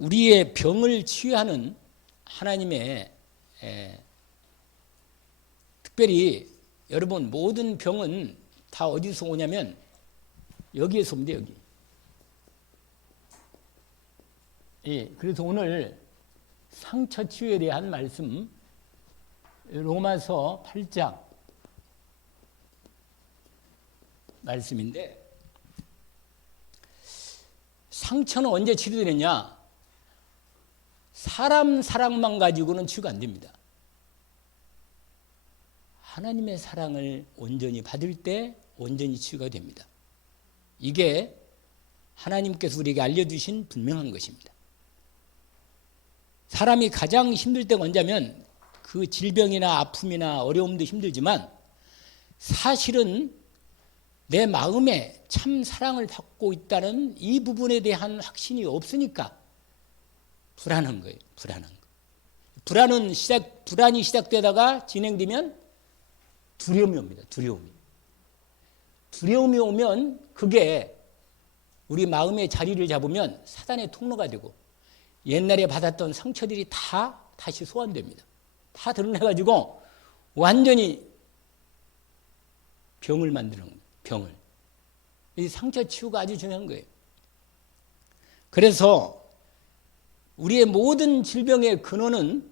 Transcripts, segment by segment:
우리의 병을 치유하는 하나님의 특별히 여러분 모든 병은 다 어디서 오냐면 여기에서 옵니다. 여기. 그래서 오늘 상처 치유에 대한 말씀 로마서 8장 말씀인데, 상처는 언제 치료되느냐? 사람 사랑만 가지고는 치유가 안 됩니다. 하나님의 사랑을 온전히 받을 때 온전히 치유가 됩니다. 이게 하나님께서 우리에게 알려주신 분명한 것입니다. 사람이 가장 힘들 때가 언제냐면 그 질병이나 아픔이나 어려움도 힘들지만 사실은 내 마음에 참 사랑을 받고 있다는 이 부분에 대한 확신이 없으니까 불안한 거예요. 불안이 시작되다가 진행되면 두려움이 옵니다. 두려움이 오면 그게 우리 마음의 자리를 잡으면 사단의 통로가 되고 옛날에 받았던 상처들이 다 다시 소환됩니다. 다 드러내가지고 완전히 병을 만드는 거예요. 병을. 이 상처 치유가 아주 중요한 거예요. 그래서 우리의 모든 질병의 근원은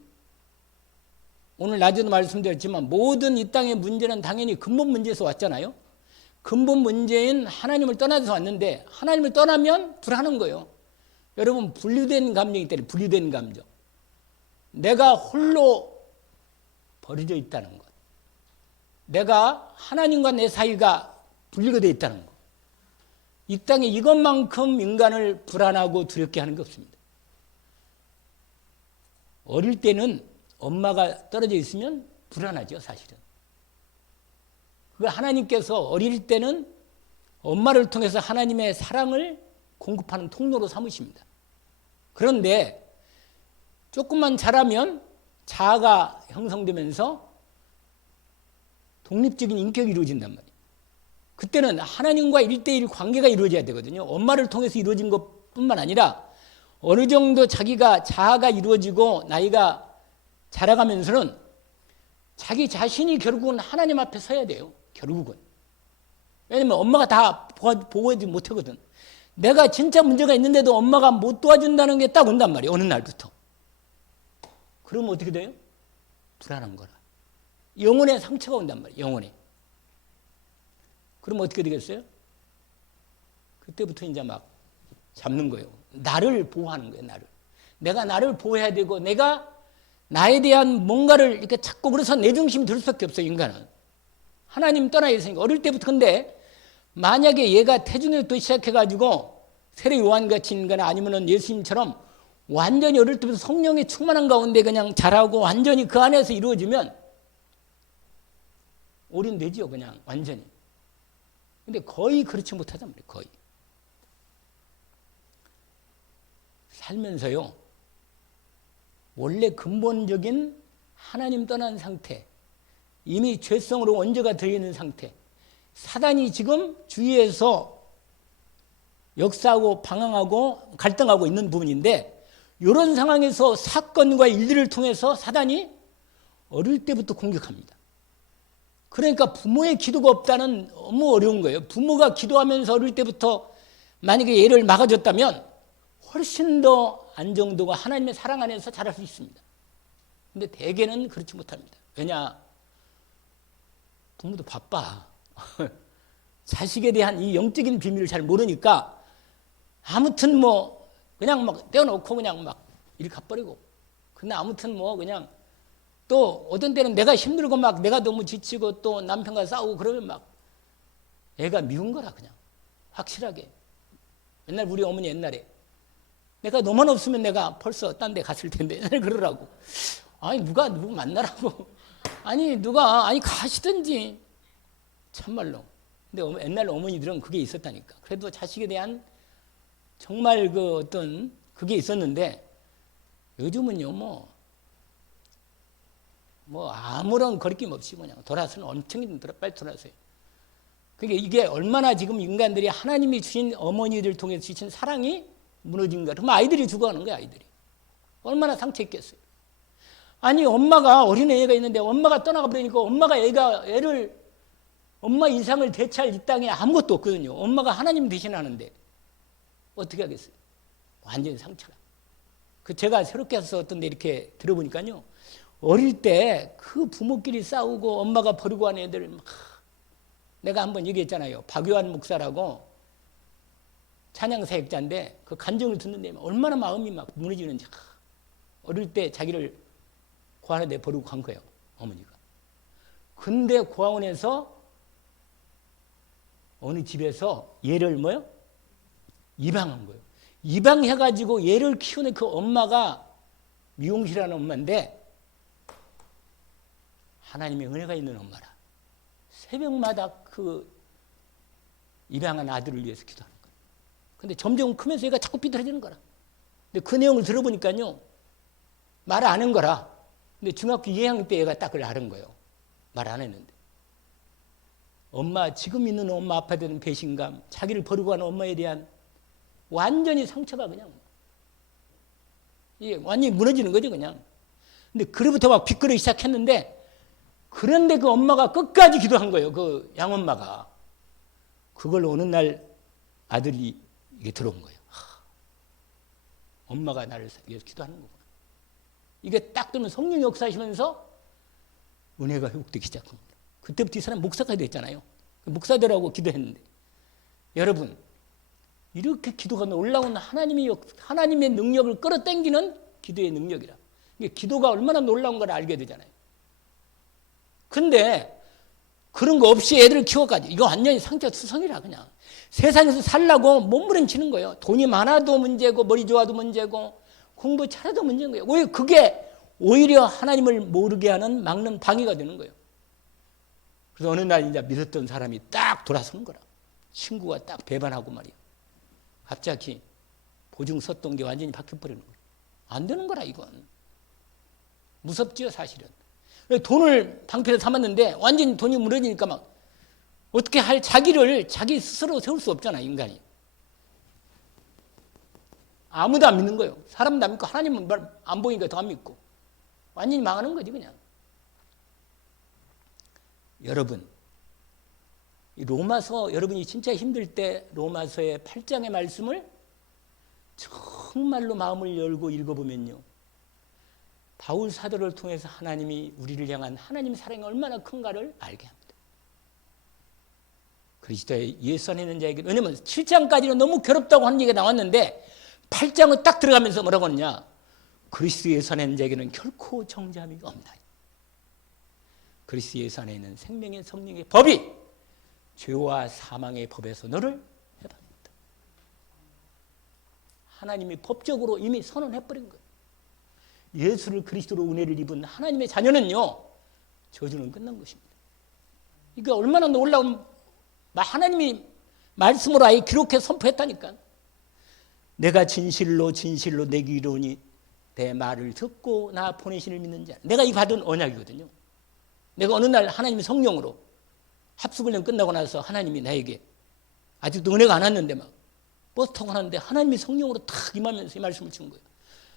오늘 낮에도 말씀드렸지만 모든 이 땅의 문제는 당연히 근본 문제에서 왔잖아요. 근본 문제인 하나님을 떠나서 왔는데 하나님을 떠나면 불안한 거예요. 여러분 분리된 감정이 있다니, 분리된 감정. 내가 홀로 버려져 있다는 것. 내가 하나님과 내 사이가 분리가 되어 있다는 것. 이 땅에 이것만큼 인간을 불안하고 두렵게 하는 게 없습니다. 어릴 때는 엄마가 떨어져 있으면 불안하죠, 사실은. 그 하나님께서 어릴 때는 엄마를 통해서 하나님의 사랑을 공급하는 통로로 삼으십니다. 그런데 조금만 자라면 자아가 형성되면서 독립적인 인격이 이루어진단 말이에요. 그때는 하나님과 1대1 관계가 이루어져야 되거든요. 엄마를 통해서 이루어진 것뿐만 아니라 어느 정도 자기가 자아가 이루어지고 나이가 자라가면서는 자기 자신이 결국은 하나님 앞에 서야 돼요. 결국은. 왜냐면 엄마가 다 보호하지 못하거든. 내가 진짜 문제가 있는데도 엄마가 못 도와준다는 게 딱 온단 말이에요. 어느 날부터. 그러면 어떻게 돼요? 불안한 거라. 영혼의 상처가 온단 말이에요. 영혼에. 그럼 어떻게 되겠어요? 그때부터 이제 막 잡는 거예요. 나를 보호하는 거예요. 내가 나를 보호해야 되고 내가 나에 대한 뭔가를 이렇게 찾고, 그래서 내 중심이 될 수밖에 없어요. 인간은. 하나님 떠나 있으니까. 어릴 때부터. 근데 만약에 얘가 태중에부터 시작해가지고 세례 요한같이 인간 아니면은 예수님처럼 완전히 어릴 때부터 성령의 충만한 가운데 그냥 자라고 완전히 그 안에서 이루어지면 올인되죠. 그냥 완전히. 근데 거의 그렇지 못하단 말이에요. 거의. 살면서요, 원래 근본적인 하나님 떠난 상태, 이미 죄성으로 원죄가 되어 있는 상태, 사단이 지금 주위에서 역사하고 방황하고 갈등하고 있는 부분인데, 이런 상황에서 사건과 일들을 통해서 사단이 어릴 때부터 공격합니다. 그러니까 부모의 기도가 없다는 너무 어려운 거예요. 부모가 기도하면서 어릴 때부터 만약에 얘를 막아줬다면 훨씬 더 안정도가 하나님의 사랑 안에서 자랄 수 있습니다. 근데 대개는 그렇지 못합니다. 왜냐? 부모도 바빠. 자식에 대한 이 영적인 비밀을 잘 모르니까 아무튼 뭐 그냥 막 떼어놓고 그냥 막 이렇게 가버리고, 근데 아무튼 뭐 그냥 또 어떤 때는 내가 힘들고 막 내가 너무 지치고 또 남편과 싸우고 그러면 막 애가 미운 거라. 그냥 확실하게. 옛날 우리 어머니 옛날에 내가 너만 없으면 내가 벌써 딴 데 갔을 텐데 옛날에 그러라고. 아니 누구 만나라고. 아니 가시든지. 참말로. 근데 옛날 어머니들은 그게 있었다니까. 그래도 자식에 대한 정말 그 어떤 그게 있었는데 요즘은요 뭐 아무런 거리낌 없이 그냥 돌아서는 엄청 빨리 돌아서요. 그게 이게 얼마나 지금 인간들이 하나님이 주신 어머니를 통해서 주신 사랑이 무너진 거야. 그럼 아이들이 죽어가는 거야, 아이들이. 얼마나 상처 있겠어요. 아니, 엄마가, 어린애가 있는데 엄마가 떠나가 버리니까 애를, 엄마 이상을 대체할 이 땅에 아무것도 없거든요. 엄마가 하나님 대신하는데 어떻게 하겠어요? 완전히 상처가. 제가 새롭게 해서 어떤 데 이렇게 들어보니까요. 어릴 때 그 부모끼리 싸우고 엄마가 버리고 간 애들, 내가 한번 얘기했잖아요. 박요한 목사라고 찬양사역자인데 그 간증을 듣는데 얼마나 마음이 막 무너지는지. 어릴 때 자기를 고아원에 버리고 간 거예요, 어머니가. 근데 고아원에서 어느 집에서 얘를 뭐요? 입양한 거예요. 입양해가지고 얘를 키우는 그 엄마가 미용실하는 엄마인데 하나님의 은혜가 있는 엄마라. 새벽마다 그 입양한 아들을 위해서 기도하는 거예요. 근데 점점 크면서 얘가 자꾸 삐뚤어지는 거라. 근데 그 내용을 들어보니까요, 말 안 한 거라. 근데 중학교 2학년 때 얘가 딱 그걸 알은 거예요. 말 안 했는데. 엄마, 지금 있는 엄마 아빠에 대한 배신감, 자기를 버리고 가는 엄마에 대한 완전히 상처가 그냥, 이게 완전히 무너지는 거죠, 그냥. 근데 그로부터 막 비끄러기 시작했는데, 그런데 그 엄마가 끝까지 기도한 거예요, 그 양엄마가. 그걸 어느 날 아들이 이게 들어온 거예요. 엄마가 나를 위해서 기도하는 거구나. 이게 딱 들면 성령 역사하시면서 은혜가 회복되기 시작한 거예요. 그때부터 이 사람 목사가 됐잖아요. 목사들하고 기도했는데. 여러분, 이렇게 기도가 올라온 하나님의 능력을 끌어당기는 기도의 능력이라. 이게 기도가 얼마나 놀라운 걸 알게 되잖아요. 근데 그런 거 없이 애들을 키워가지고 이거 완전히 상처 투성이라 그냥. 세상에서 살라고 몸부림치는 거예요. 돈이 많아도 문제고 머리 좋아도 문제고 공부 잘해도 문제인 거예요. 왜 그게 오히려 하나님을 모르게 하는 막는 방해가 되는 거예요. 그래서 어느 날 이제 믿었던 사람이 딱 돌아서는 거라. 친구가 딱 배반하고 말이야. 갑자기 보증 섰던 게 완전히 바뀌어버리는 거예요. 안 되는 거라 이건. 무섭지요 사실은. 돈을 방패로 삼았는데 완전히 돈이 무너지니까 막 어떻게 할 자기 스스로 세울 수 없잖아 인간이. 아무도 안 믿는 거예요. 사람도 안 믿고 하나님은 안 보이니까 더 안 믿고. 완전히 망하는 거지 그냥. 여러분, 이 로마서 여러분이 진짜 힘들 때 로마서의 8장의 말씀을 정말로 마음을 열고 읽어보면요. 바울 사도를 통해서 하나님이 우리를 향한 하나님 사랑이 얼마나 큰가를 알게 합니다. 그리스도의 예수 안에 있는 자에게, 왜냐면 7장까지는 너무 괴롭다고 하는 얘기가 나왔는데 8장을 딱 들어가면서 뭐라고 하느냐. 그리스도 예수 안에 있는 자에게는 결코 정죄함이 없나니. 그리스도 예수 안에 있는 생명의 성령의 법이 죄와 사망의 법에서 너를 해방했다. 하나님이 법적으로 이미 선언해버린 거예요. 예수를 그리스도로 은혜를 입은 하나님의 자녀는요. 저주는 끝난 것입니다. 이게 얼마나 놀라운, 하나님이 말씀으로 아예 기록해 선포했다니까. 내가 진실로 내게 이르노니 내 말을 듣고 나 보내신을 믿는 자. 내가 이 받은 언약이거든요. 내가 어느 날 하나님의 성령으로 합숙훈련 끝나고 나서 하나님이 나에게 아직도 은혜가 안 왔는데 막 버스 타고 가는데 하나님의 성령으로 탁 임하면서 이 말씀을 준 거예요.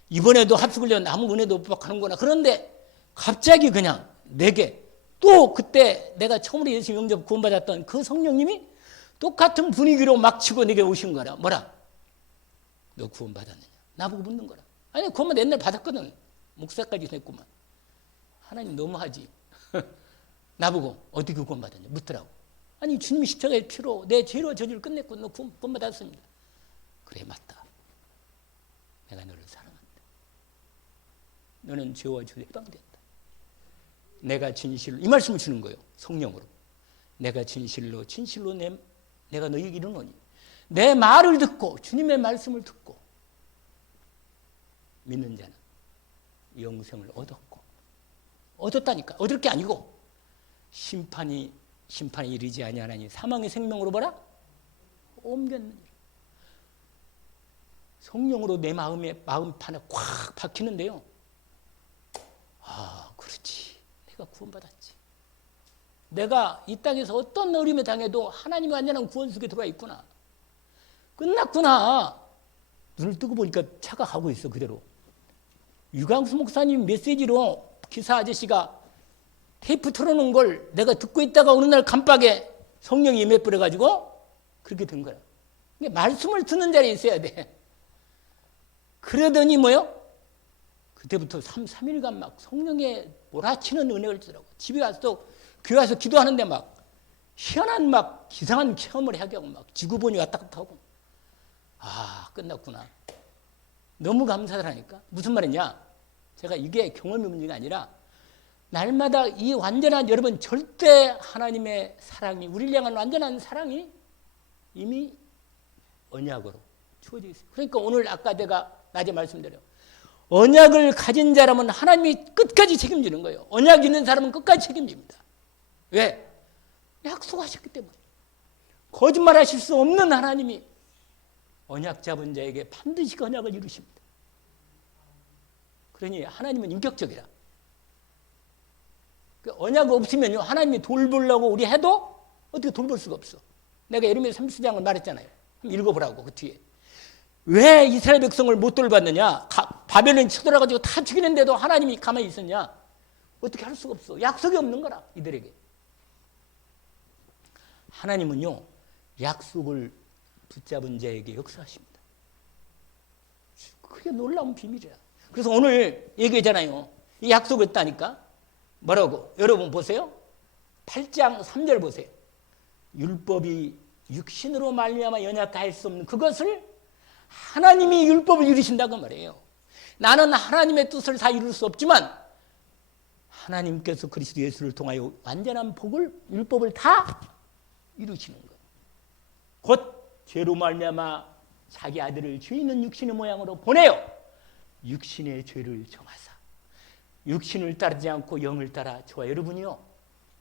이번에도 합숙훈련 아무 은혜도 못 받고 하는구나. 그런데 갑자기 그냥 내게 또 그때 내가 처음으로 예수 영접 구원받았던 그 성령님이 똑같은 분위기로 막 치고 내게 오신 거라. 뭐라? 너 구원받았느냐? 나보고 묻는 거라. 아니 구원만 옛날 받았거든. 목사까지 됐구만. 하나님 너무하지. 나보고 어떻게 구원받았냐? 묻더라고. 아니 주님이 십자가의 피로 내 죄로 저주를 끝냈고 너 구원받았습니다. 그래 맞다. 내가 너를 사랑한다. 너는 죄와 저주에 해방된다. 내가 진실로 이 말씀을 주는 거예요. 성령으로. 내가 진실로 내가 너희에게 이르노니 내 말을 듣고 주님의 말씀을 듣고 믿는 자는 영생을 얻었다니까. 얻을 게 아니고 심판이 이르지 아니하나니 사망의 생명으로 뭐라? 옮겼느니라. 성령으로 내 마음판에 꽉 박히는데요. 아, 그렇지. 내가 구원받았지. 내가 이 땅에서 어떤 어려움에 당해도 하나님의 완전한 구원 속에 들어와 있구나. 끝났구나. 눈을 뜨고 보니까 차가 가고 있어 그대로. 유광수 목사님 메시지로 기사 아저씨가 테이프 틀어놓은 걸 내가 듣고 있다가 어느 날 깜빡에 성령이 임해버려가지고 그렇게 된 거야. 말씀을 듣는 자리에 있어야 돼. 그러더니 뭐요? 그때부터 3일간 막 성령에 몰아치는 은혜를 주더라고. 집에 가서 교회 와서 기도하는데 막 희한한 막 기상한 체험을 하게 하고 막 지구본이 왔다 갔다 하고. 아, 끝났구나. 너무 감사하다니까. 무슨 말이냐? 제가 이게 경험의 문제가 아니라 날마다 이 완전한, 여러분 절대 하나님의 사랑이, 우리를 향한 완전한 사랑이 이미 언약으로 주어져 있어요. 그러니까 오늘 아까 내가 낮에 말씀드려. 언약을 가진 자라면 하나님이 끝까지 책임지는 거예요. 언약 있는 사람은 끝까지 책임집니다. 왜? 약속하셨기 때문에. 거짓말하실 수 없는 하나님이 언약 잡은 자에게 반드시 그 언약을 이루십니다. 그러니 하나님은 인격적이라. 언약 없으면요, 하나님이 돌보려고 우리 해도 어떻게 돌볼 수가 없어. 내가 예레미야 30장을 말했잖아요. 한번 읽어보라고, 그 뒤에. 왜 이스라엘 백성을 못 돌봤느냐? 바벨론이 쳐들어가지고 다 죽이는데도 하나님이 가만히 있었냐? 어떻게 할 수가 없어. 약속이 없는 거라, 이들에게. 하나님은요, 약속을 붙잡은 자에게 역사하십니다. 그게 놀라운 비밀이야. 그래서 오늘 얘기했잖아요. 이 약속을 했다니까. 뭐라고? 여러분 보세요. 8장 3절 보세요. 율법이 육신으로 말미암아 연약할 수 없는 그것을 하나님이 율법을 이루신다고 말해요. 나는 하나님의 뜻을 다 이룰 수 없지만 하나님께서 그리스도 예수를 통하여 완전한 복을, 율법을 다 이루시는 거예요. 곧 죄로 말미암아 자기 아들을 죄 있는 육신의 모양으로 보내요. 육신의 죄를 정하사 육신을 따르지 않고 영을 따라 저와 여러분이요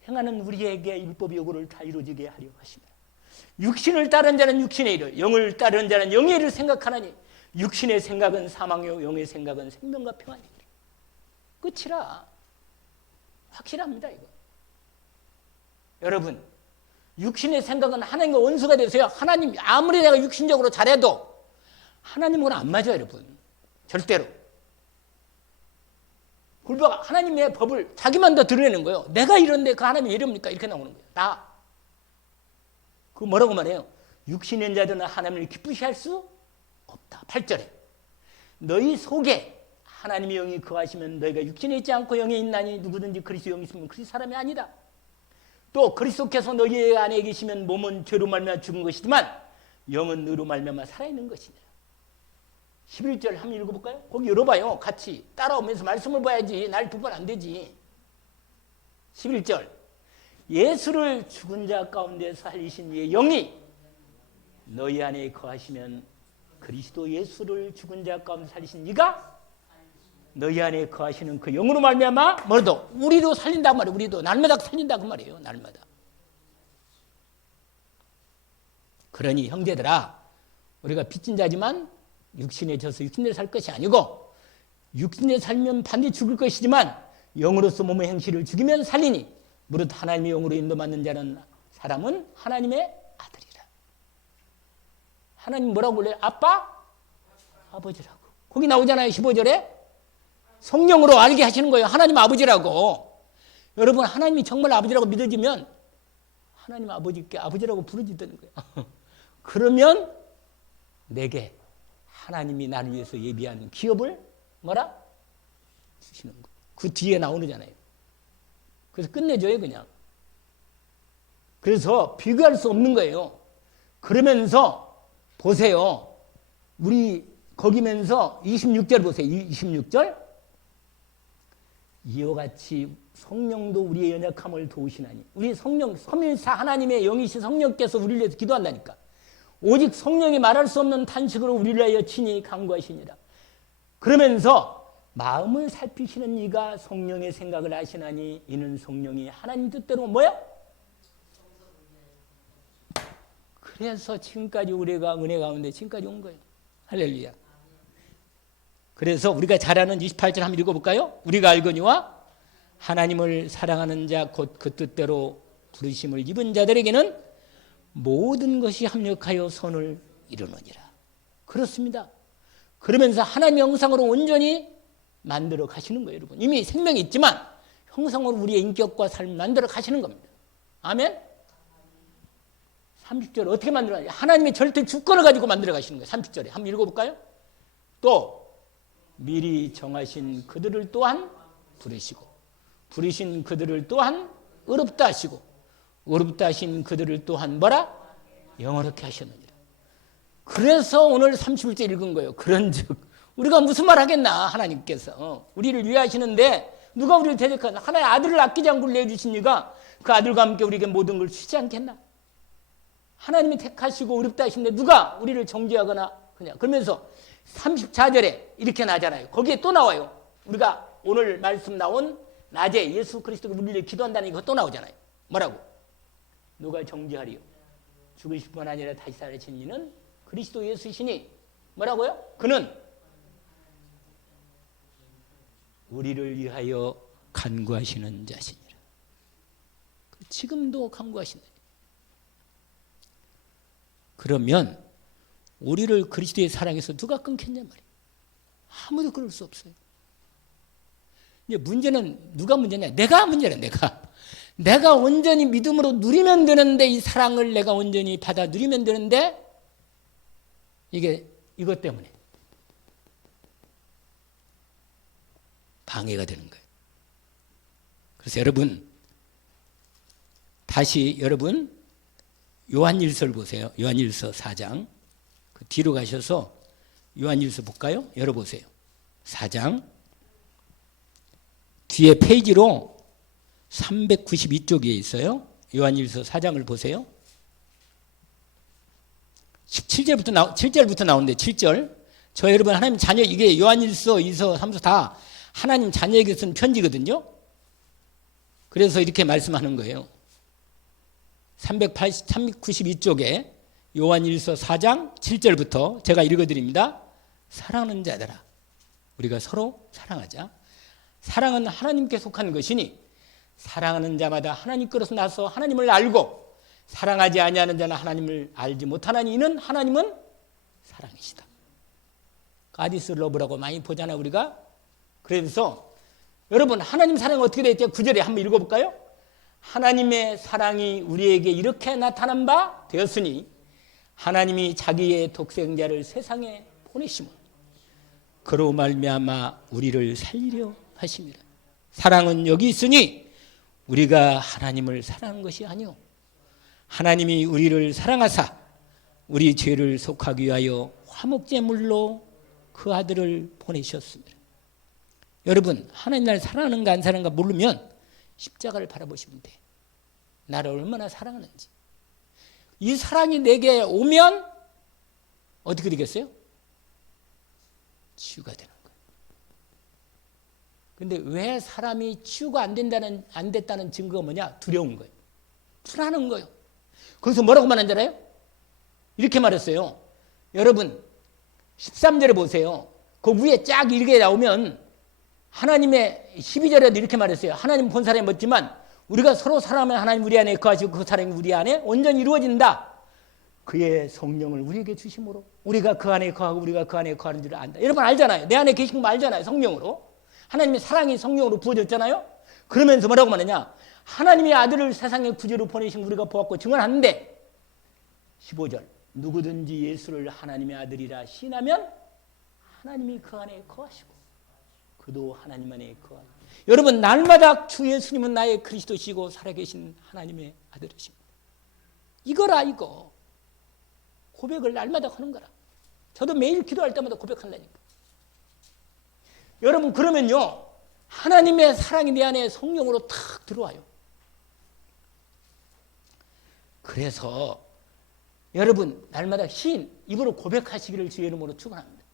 행하는 우리에게 율법의 요구를 다 이루어지게 하려 하십니다. 육신을 따르는 자는 육신의 일을, 영을 따르는 자는 영의 일을 생각하나니 육신의 생각은 사망이요 영의 생각은 생명과 평안이라. 끝이라. 확실합니다 이거. 여러분, 육신의 생각은 하나님과 원수가 되세요. 하나님 아무리 내가 육신적으로 잘해도 하나님하고는 안 맞아요, 여러분. 절대로. 굴복 하나님의 법을 자기만 더 드러내는 거예요. 내가 이런데 그 하나님이 이럽니까? 이렇게 나오는 거예요. 나. 그 뭐라고 말해요? 육신의 자들은 하나님을 기쁘시 할 수 없다. 8절에. 너희 속에 하나님의 영이 거하시면 너희가 육신에 있지 않고 영에 있나니 누구든지 그리스도 영이 있으면 그리스도 사람이 아니다. 또 그리스도께서 너희 안에 계시면 몸은 죄로 말미암아 죽은 것이지만 영은 의로 말미암아 살아있는 것이니라. 11절 한번 읽어볼까요? 거기 열어봐요. 같이 따라오면서 말씀을 봐야지. 날 두면 안 되지. 11절. 예수를 죽은 자 가운데 살리신 이의 영이 너희 안에 거하시면 그리스도 예수를 죽은 자 가운데 살리신 이가 너희 안에 거하시는 그 영으로 말미암아 뭐라도 우리도 살린다고 말이에요. 우리도 날마다 살린다고 말이에요. 날마다. 그러니 형제들아, 우리가 빚진 자지만 육신에 져서 육신에 살 것이 아니고 육신에 살면 반드시 죽을 것이지만 영으로서 몸의 행실을 죽이면 살리니 무릇 하나님의 영으로 인도받는 자는 사람은 하나님의 아들이라. 하나님 뭐라고 불러요? 아빠? 아버지라고. 거기 나오잖아요. 15절에. 성령으로 알게 하시는 거예요. 하나님 아버지라고. 여러분 하나님이 정말 아버지라고 믿어지면 하나님 아버지께 아버지라고 부르짖는 거예요. 그러면 내게 하나님이 나를 위해서 예비한 기업을 뭐라? 주시는 거예요. 그 뒤에 나오잖아요. 그래서 끝내줘요 그냥. 그래서 비교할 수 없는 거예요. 그러면서 보세요. 우리 거기면서 26절 보세요. 26절. 이와 같이 성령도 우리의 연약함을 도우시나니. 우리 성령, 삼위일체 하나님의 영이신 성령께서 우리를 위해서 기도한다니까. 오직 성령이 말할 수 없는 탄식으로 우리를 위하여 친히 간구하시니라. 그러면서 마음을 살피시는 이가 성령의 생각을 아시나니 이는 성령이 하나님 뜻대로 뭐야? 그래서 지금까지 우리가 은혜 가운데 지금까지 온 거예요. 할렐루야. 그래서 우리가 잘 아는 28절 한번 읽어볼까요? 우리가 알거니와 하나님을 사랑하는 자 곧 그 뜻대로 부르심을 입은 자들에게는 모든 것이 합력하여 선을 이루느니라. 그렇습니다. 그러면서 하나님의 형상으로 온전히 만들어 가시는 거예요, 여러분. 이미 생명이 있지만 형상으로 우리의 인격과 삶을 만들어 가시는 겁니다. 아멘? 30절 어떻게 만들어 가요? 하나님의 절대 주권을 가지고 만들어 가시는 거예요. 30절에. 한번 읽어볼까요? 또 미리 정하신 그들을 또한 부르시고 부르신 그들을 또한 의롭다 하시고 의롭다 하신 그들을 또한 뭐라? 영어롭게 하셨느니라. 그래서 오늘 31절 읽은 거예요. 그런즉 우리가 무슨 말 하겠나? 하나님께서 우리를 위하시는데 누가 우리를 대적하나? 하나의 아들을 아끼지 않고 내주신 이가 그 아들과 함께 우리에게 모든 걸 주시지 않겠나? 하나님이 택하시고 의롭다 하시는데 누가 우리를 정죄하거나 그냥 그러면서 34절에 이렇게 나잖아요. 거기에 또 나와요. 우리가 오늘 말씀 나온 낮에 예수 그리스도가 우리를 기도한다는 거 또 나오잖아요. 뭐라고? 누가 정죄하리요? 죽으실 뿐 아니라 다시 살아신 이는 그리스도 예수시니 뭐라고요? 그는 우리를 위하여 간구하시는 자시니라. 지금도 간구하신다. 그러면 우리를 그리스도의 사랑에서 누가 끊겠냐 말이에요. 아무도 그럴 수 없어요. 이제 문제는 누가 문제냐? 내가 문제라. 내가 온전히 믿음으로 누리면 되는데 이 사랑을 내가 온전히 받아 누리면 되는데 이게 이것 때문에 방해가 되는 거예요. 그래서 여러분 다시 여러분 요한일서를 보세요. 요한일서 4장 그 뒤로 가셔서 요한일서 볼까요? 열어보세요. 4장 뒤에 페이지로 392쪽에 있어요. 요한일서 4장을 보세요. 7절부터 나오는데 7절 저 여러분 하나님 자녀 이게 요한일서 2서 3서 다 하나님 자녀에게 쓴 편지거든요. 그래서 이렇게 말씀하는 거예요. 392쪽에 요한일서 4장 7절부터 제가 읽어드립니다. 사랑하는 자들아 우리가 서로 사랑하자. 사랑은 하나님께 속한 것이니 사랑하는 자마다 하나님 것으로 나서 하나님을 알고 사랑하지 아니하는 자는 하나님을 알지 못하나니 이는 하나님은 사랑이시다. 가디스 러브라고 많이 보잖아요 우리가. 그래서 여러분 하나님 사랑이 어떻게 되어 있죠? 9절에 한번 읽어볼까요? 하나님의 사랑이 우리에게 이렇게 나타난 바 되었으니 하나님이 자기의 독생자를 세상에 보내심을 그로 말미암아 우리를 살리려 하심이라. 사랑은 여기 있으니 우리가 하나님을 사랑하는 것이 아니요 하나님이 우리를 사랑하사 우리 죄를 속하기 위하여 화목제물로 그 아들을 보내셨습니다. 여러분 하나님 나를 사랑하는가 안 사랑하는가 모르면 십자가를 바라보시면 돼. 나를 얼마나 사랑하는지. 이 사랑이 내게 오면 어떻게 되겠어요? 치유가 되는 거예요. 근데 왜 사람이 치유가 안 됐다는 증거가 뭐냐? 두려운 거예요. 불안한 거예요. 거기서 뭐라고 말한잖아요? 이렇게 말했어요. 여러분 13절에 보세요. 그 위에 쫙 일게 나오면 하나님의 12절에도 이렇게 말했어요. 하나님 본 사람이 멋지만 우리가 서로 사랑하면 하나님 우리 안에 거하시고 그 사랑이 우리 안에 온전히 이루어진다. 그의 성령을 우리에게 주심으로 우리가 그 안에 거하고 우리가 그 안에 거하는 줄 안다. 여러분 알잖아요. 내 안에 계신 거 알잖아요. 성령으로. 하나님의 사랑이 성령으로 부어졌잖아요. 그러면서 뭐라고 말하냐. 하나님의 아들을 세상에 구주로 보내신 우리가 보았고 증언하는데 15절 누구든지 예수를 하나님의 아들이라 신하면 하나님이 그 안에 거하시고 그도 하나님 안에 거하니. 여러분 날마다 주 예수님은 나의 그리스도시고 살아계신 하나님의 아들이십니다. 이거라 이거. 고백을 날마다 하는 거라. 저도 매일 기도할 때마다 고백한다니까. 여러분 그러면요 하나님의 사랑이 내 안에 성령으로 탁 들어와요. 그래서 여러분 날마다 신 입으로 고백하시기를 주의 이름으로 축원합니다.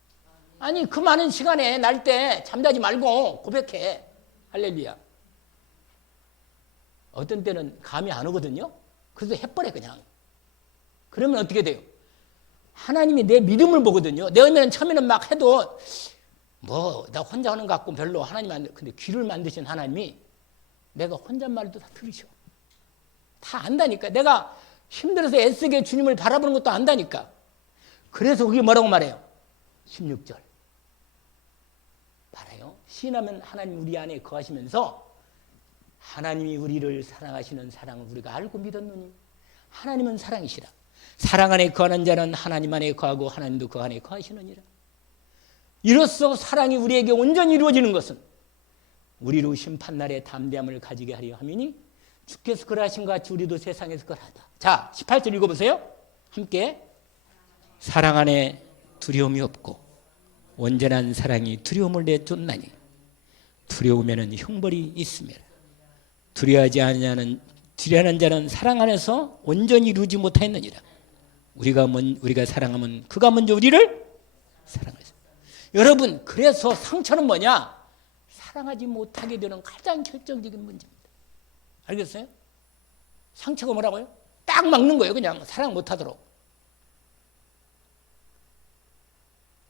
아니 그 많은 시간에 날 때 잠자지 말고 고백해. 할렐루야. 어떤 때는 감이 안 오거든요. 그래서 해버려 그냥. 그러면 어떻게 돼요? 하나님이 내 믿음을 보거든요. 내가 처음에는 막 해도 뭐 나 혼자 하는 것 같고 별로 하나님 안 돼. 근데 귀를 만드신 하나님이 내가 혼잣말도 다 들으셔. 다 안다니까. 내가 힘들어서 애쓰게 주님을 바라보는 것도 안다니까. 그래서 그게 뭐라고 말해요? 16절. 알아요? 시인하면 하나님 우리 안에 거하시면서 하나님이 우리를 사랑하시는 사랑을 우리가 알고 믿었느니 하나님은 사랑이시라. 사랑 안에 거하는 자는 하나님 안에 거하고 하나님도 그 안에 거하시느니라. 이로써 사랑이 우리에게 온전히 이루어지는 것은 우리로 심판날에 담대함을 가지게 하려 함이니 주께서 그러하신 것 같이 우리도 세상에서 그러하다. 자, 18절 읽어보세요. 함께. 사랑 안에 두려움이 없고 온전한 사랑이 두려움을 내쫓나니 두려우면은 형벌이 있음이라. 두려워하는 자는 사랑 안에서 온전히 이루지 못하였느니라. 우리가 사랑하면 그가 먼저 우리를 사랑했습니다. 여러분, 그래서 상처는 뭐냐? 사랑하지 못하게 되는 가장 결정적인 문제입니다. 알겠어요? 상처가 뭐라고요? 딱 막는 거예요. 그냥 사랑 못하도록.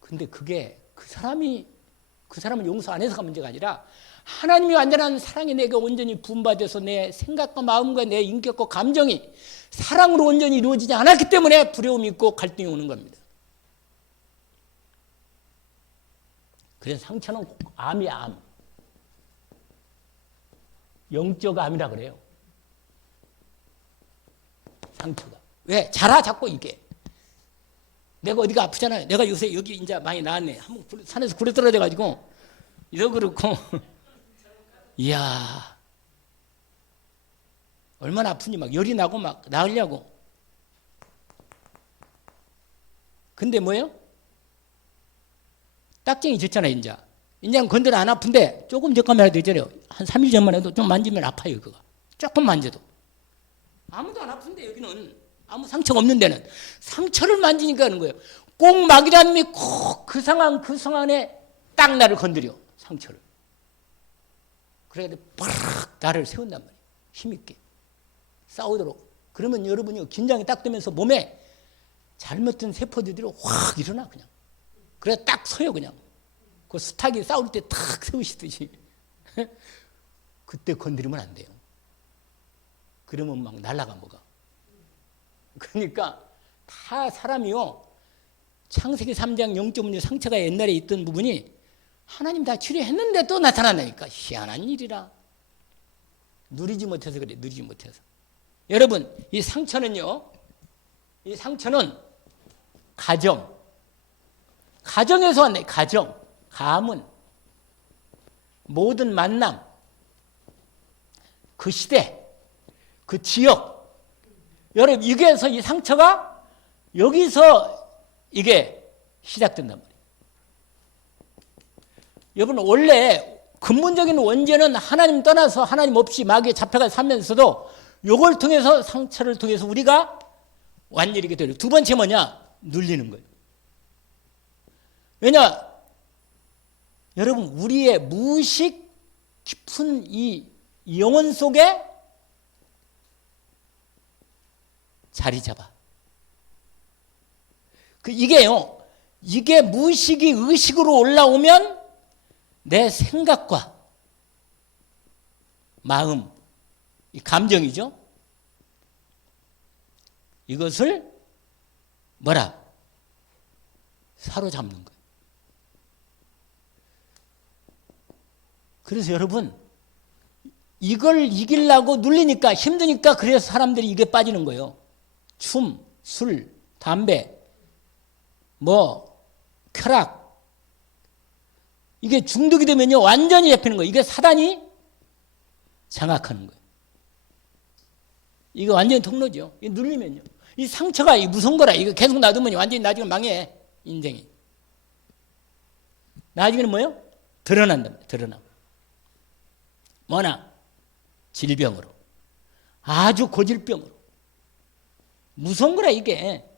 근데 그게 그 사람은 용서 안 해서가 문제가 아니라 하나님이 완전한 사랑이 내게 온전히 부음받아서 내 생각과 마음과 내 인격과 감정이 사랑으로 온전히 이루어지지 않았기 때문에 두려움이 있고 갈등이 오는 겁니다. 그래서 상처는 암이야, 암. 영적 암이라 그래요. 상처가. 왜? 자라 자꾸 이게. 내가 어디가 아프잖아요. 내가 요새 여기 이제 많이 나았네. 한번 산에서 굴에 떨어져가지고 이러 그렇고 이야 얼마나 아픈지 막 열이 나고 막 나으려고. 근데 뭐예요? 딱쟁이 졌잖아요. 이제는 건드려 안 아픈데 조금 전까만 해도 있잖아요. 한 3일 전만 해도 좀 만지면 아파요. 그거 조금 만져도. 아무도 안 아픈데 여기는 아무 상처가 없는 데는 상처를 만지니까 하는 거예요. 꼭 마귀라님이 꼭 그 상황에 딱 나를 건드려. 상처를. 그래야 팍 나를 세운단 말이에요. 힘있게 싸우도록. 그러면 여러분이 긴장이 딱 되면서 몸에 잘못된 세포들이 확 일어나 그냥. 그래 딱 서요 그냥. 그 수탉이 싸울 때 탁 세우시듯이. 그때 건드리면 안 돼요. 그러면 막 날아가 뭐가. 그러니까 다 사람이요. 창세기 3장 0.5 상처가 옛날에 있던 부분이 하나님 다 치료했는데 또 나타난다니까. 희한한 일이라. 누리지 못해서 그래. 누리지 못해서. 여러분 이 상처는요. 이 상처는 가정에서 왔네. 가문, 모든 만남, 그 시대, 그 지역. 여러분 여기에서 이 상처가 여기서 이게 시작된단 말이에요. 여러분 원래 근본적인 원죄는 하나님 떠나서 하나님 없이 마귀에 잡혀가 살면서도 이걸 통해서 상처를 통해서 우리가 완전히 이렇게 돼요. 두 번째 뭐냐? 눌리는 거예요. 왜냐? 여러분 우리의 무의식 깊은 이 영혼 속에 자리 잡아. 이게 무의식이 의식으로 올라오면 내 생각과 마음, 이 감정이죠. 이것을 사로잡는 거예요. 그래서 여러분 이걸 이기려고 눌리니까 힘드니까 그래서 사람들이 이게 빠지는 거예요. 춤, 술, 담배, 쾌락. 이게 중독이 되면요 완전히 잡히는 거예요. 이게 사단이 장악하는 거예요. 이거 완전히 통로죠. 이 눌리면요. 이 상처가 무서운 거라. 이거 계속 놔두면 완전히 나중에 망해. 인생이. 나중에는 뭐예요? 드러난다. 드러나. 질병으로. 아주 고질병으로. 무서운 거라 이게.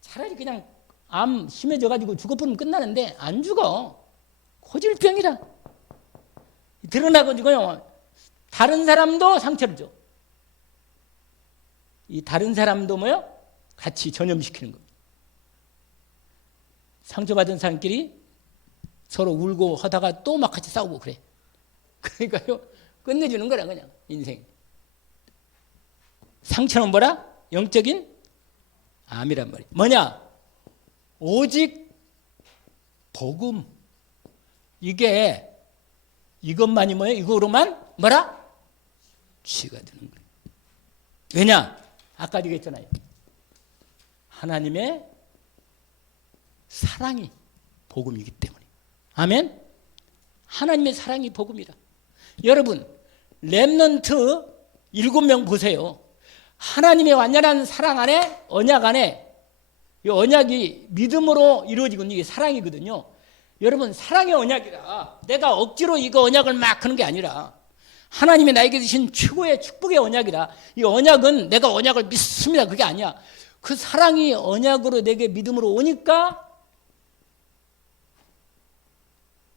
차라리 그냥 암 심해져가지고 죽어버리면 끝나는데 안 죽어. 고질병이라. 드러나가지고요. 다른 사람도 상처를 줘. 이 다른 사람도 같이 전염시키는 겁니다. 상처받은 사람끼리 서로 울고 하다가 또 막 같이 싸우고 그래. 그러니까요. 끝내주는 거라 그냥 인생. 상처는 영적인 암이란 말이에요. 오직 복음, 이게 이것만이 뭐예요? 이거로만 뭐라? 치유가 되는 거예요. 왜냐? 아까 얘기했잖아요. 하나님의 사랑이 복음이기 때문에. 아멘? 하나님의 사랑이 복음이라. 여러분, 렘넌트 7명 보세요. 하나님의 완전한 사랑 안에, 언약 안에, 이 언약이 믿음으로 이루어지고 이게 사랑이거든요. 여러분, 사랑의 언약이라 내가 억지로 이거 언약을 막 하는 게 아니라 하나님이 나에게 주신 최고의 축복의 언약이라. 이 언약은 내가 언약을 믿습니다, 그게 아니야. 그 사랑이 언약으로 내게 믿음으로 오니까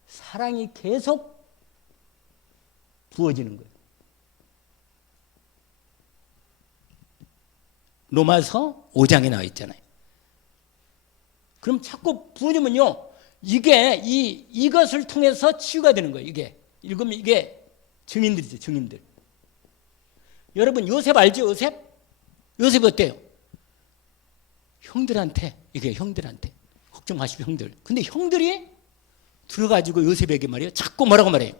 사랑이 계속 부어지는 거예요. 로마서 5장에 나와 있잖아요. 그럼 자꾸 부어지면요, 이것을 통해서 치유가 되는 거예요. 이게 증인들이죠, 증인들. 여러분, 요셉 알죠, 요셉? 요셉 어때요? 형들한테, 이게 형들한테. 걱정 마시고, 형들. 근데 형들이 들어가지고 요셉에게 말이에요. 자꾸 뭐라고 말해요?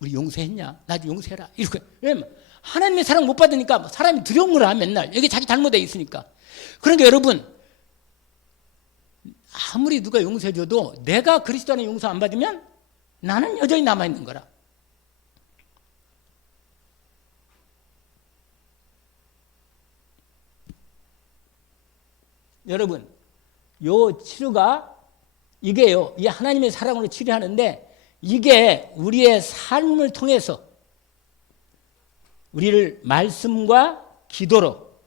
우리 용서했냐? 나도 용서해라. 이렇게. 왜냐면 하나님의 사랑 못 받으니까 사람이 두려운 거라, 맨날. 여기 자기 잘못돼 있으니까. 그러니까 여러분, 아무리 누가 용서해줘도 내가 그리스도 안에 용서 안 받으면 나는 여전히 남아있는 거라. 여러분, 요 치료가 이게요, 이 하나님의 사랑으로 치료하는데 이게 우리의 삶을 통해서 우리를 말씀과 기도로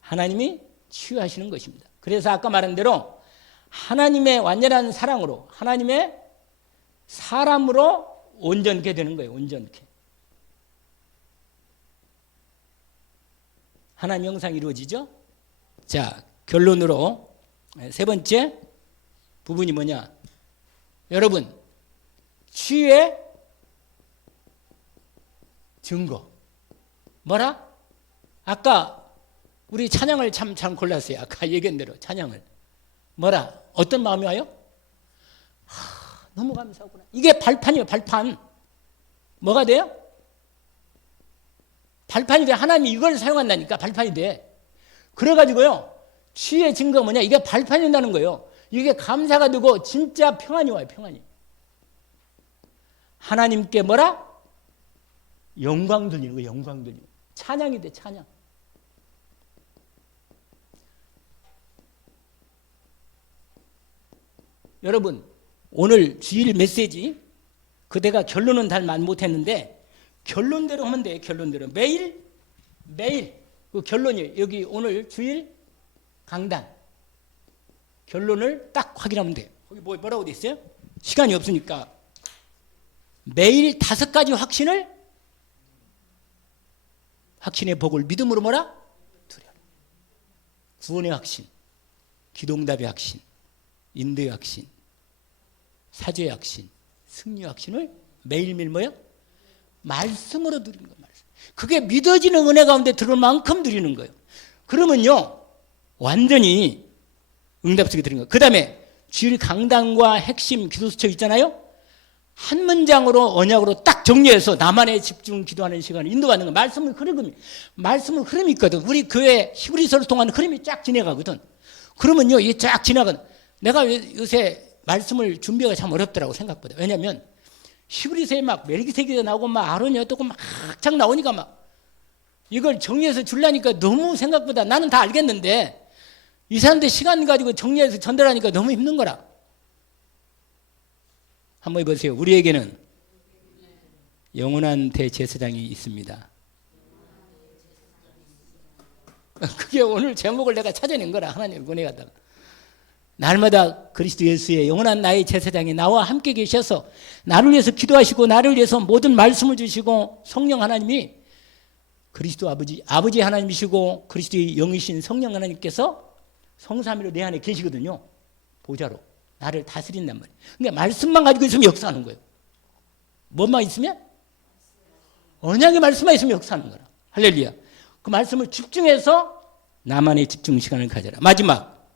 하나님이 치유하시는 것입니다. 그래서 아까 말한 대로 하나님의 완전한 사랑으로 하나님의 사람으로 온전케 되는 거예요. 온전케. 하나님 형상이 이루어지죠. 자, 결론으로 세 번째 부분이 뭐냐? 여러분, 치유의 증거. 뭐라? 아까 우리 찬양을 참 골랐어요. 아까 얘기한 대로 찬양을. 뭐라? 어떤 마음이 와요? 너무 감사하구나. 이게 발판이에요, 발판. 뭐가 돼요? 발판이 돼. 하나님이 이걸 사용한다니까 발판이 돼. 그래가지고요, 치유의 증거가 뭐냐? 이게 발판이 된다는 거예요. 이게 감사가 되고 진짜 평안이 와요, 평안이. 하나님께 뭐라? 영광 돌리는 거예요, 영광 돌리는 거예요. 찬양이 돼, 찬양. 여러분, 오늘 주일 메시지 그대가 결론은 잘 말 못했는데 결론대로 하면 돼요. 결론대로 매일 그 결론이에요. 여기 오늘 주일 강단 결론을 딱 확인하면 돼요. 거기 뭐라고 돼 있어요? 시간이 없으니까 매일 5가지 확신의 복을 믿음으로 뭐라? 두려. 구원의 확신, 기도응답의 확신, 인도의 확신, 사죄의 확신, 승리의 확신을 매일매일 뭐예요? 말씀으로 누리는 거예요. 말씀. 그게 믿어지는 은혜 가운데 들어올 만큼 누리는 거예요. 그러면요, 완전히 응답 속에 들은 거예요. 그 다음에 주일 강단과 핵심 기도수첩 있잖아요. 한 문장으로 언약으로 딱 정리해서 나만의 집중 기도하는 시간을 인도받는 거. 말씀의 흐름이 있거든. 우리 교회 히브리서를 통한 흐름이 쫙 지나가거든. 그러면요, 이게 쫙 지나가는. 내가 요새 말씀을 준비하기가 참 어렵더라고, 생각보다. 왜냐면 히브리서에 막 멜기세덱이 나오고 막 아론이 어떻고 막 쫙 나오니까 막 이걸 정리해서 주려니까 너무 생각보다 나는 다 알겠는데 이 사람들 시간 가지고 정리해서 전달하니까 너무 힘든 거라. 한번 해보세요. 우리에게는 영원한 대제사장이 있습니다. 그게 오늘 제목을 내가 찾아낸 거라. 하나님을 보내가다가 날마다 그리스도 예수의 영원한 나의 제사장이 나와 함께 계셔서 나를 위해서 기도하시고 나를 위해서 모든 말씀을 주시고 성령 하나님이 그리스도 아버지 하나님이시고 그리스도의 영이신 성령 하나님께서 성삼위로 내 안에 계시거든요. 보좌로 나를 다스린단 말이에요. 그러니까 말씀만 가지고 있으면 역사하는 거예요. 뭐만 있으면? 언약의 말씀만 있으면 역사하는 거라. 할렐루야. 그 말씀을 집중해서 나만의 집중 시간을 가져라. 마지막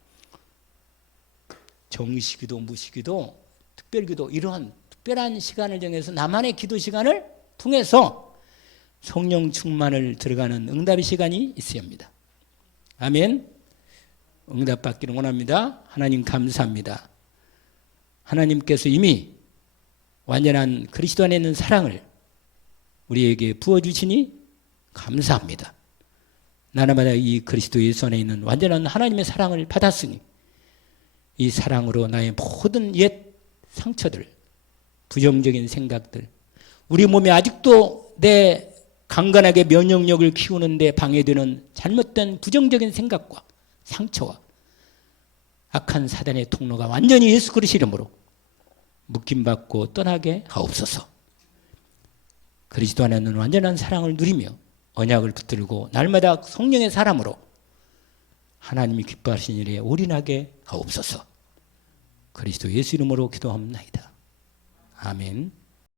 정시기도 무시기도 특별기도 이러한 특별한 시간을 정해서 나만의 기도 시간을 통해서 성령 충만을 들어가는 응답의 시간이 있어야 합니다. 아멘. 응답받기를 원합니다. 하나님 감사합니다. 하나님께서 이미 완전한 그리스도 안에 있는 사랑을 우리에게 부어주시니 감사합니다. 나라마다 이 그리스도 예수 안에 있는 완전한 하나님의 사랑을 받았으니 이 사랑으로 나의 모든 옛 상처들, 부정적인 생각들, 우리 몸에 아직도 내 강건하게 면역력을 키우는데 방해되는 잘못된 부정적인 생각과 상처와 악한 사단의 통로가 완전히 예수 그리스도 이름으로 묶임받고 떠나게 하옵소서. 그리스도 안에 있는 완전한 사랑을 누리며 언약을 붙들고 날마다 성령의 사람으로 하나님이 기뻐하시는 일에 올인하게 하옵소서. 그리스도 예수 이름으로 기도합니다. 아멘.